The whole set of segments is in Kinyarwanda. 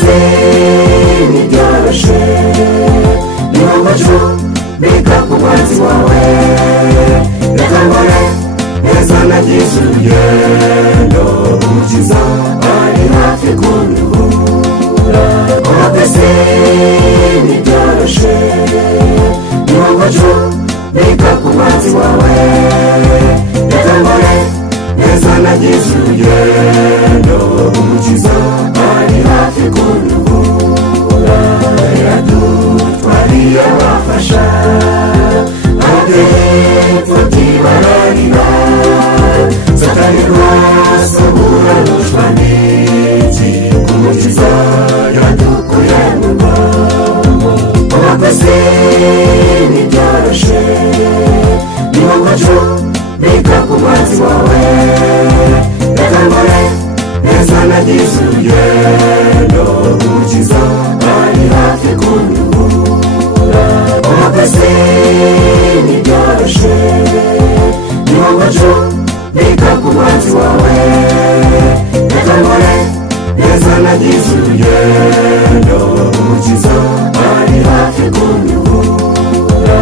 kwese nibyoroshe niho ngacu mbika ku mwanzi wawe reka nkore neza nagize urugendo umukiza ari hafi kunduhura kwese nibyoroshe niho ngacu mbika ku mwanzi wawe reka nkore neza nagize urugendo umukiza ari hafi kunduhura yadutwariye wafasha abadepfo bararira satani rwose burarushwa n'iki umukiza yadukuye mu rwamo kwese nibyoroshe niho ngacu mbika ku mwanzi wawe reka nkore neza nagize urugendo umukiza ari hafi kunduhura kwese nibyoroshe niho ngacu mbika ku mwanzi wawe reka nkore neza nagize urugendo umukiza ari hafi kunduhura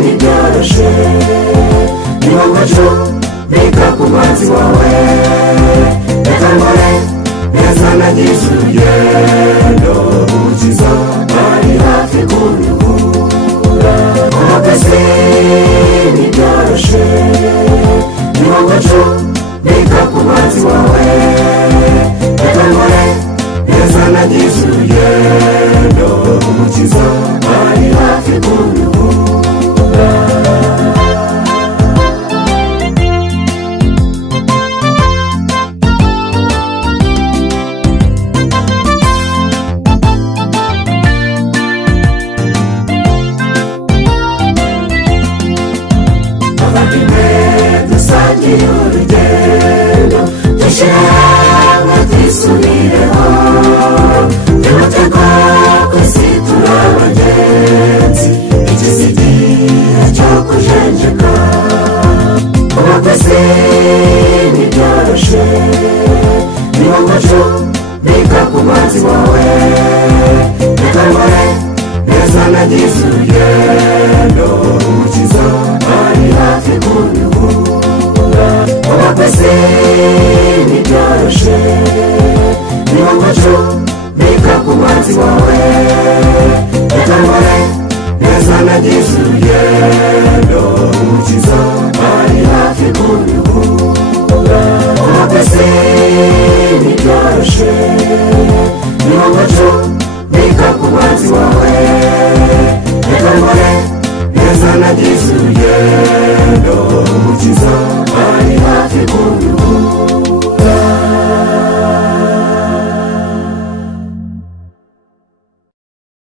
nibyoroshe niho ngacu mbika ku mwanzi wawe reka nkore neza nagize urugendo umukiza ari hafi kunduhura kwese nibyoroshe niho ngacu mbika ku mwanzi wawe reka nkore neza nagize urugendo umukiza ari hafi kunduhura abavandimwe dusangiye urugendo dushyire hamwe twisubireho twibutse ko ku isi turi abagenzi iki si igihe cyo kujenjeka kuba kwese nibyoroshe niho ngacu mbika ku mwanzi wawe reka nkore neza nagize urugendo umukiza ari hafi kunduhura kuba kwese nibyoroshe niho ngacu mbika ku mwanzi wawe reka nkore neza nagize urugendo umukiza ari hafi kunduhura kuba kwese nibyoroshe niho ngacu mbika ku mwanzi wawe reka nkore neza nagize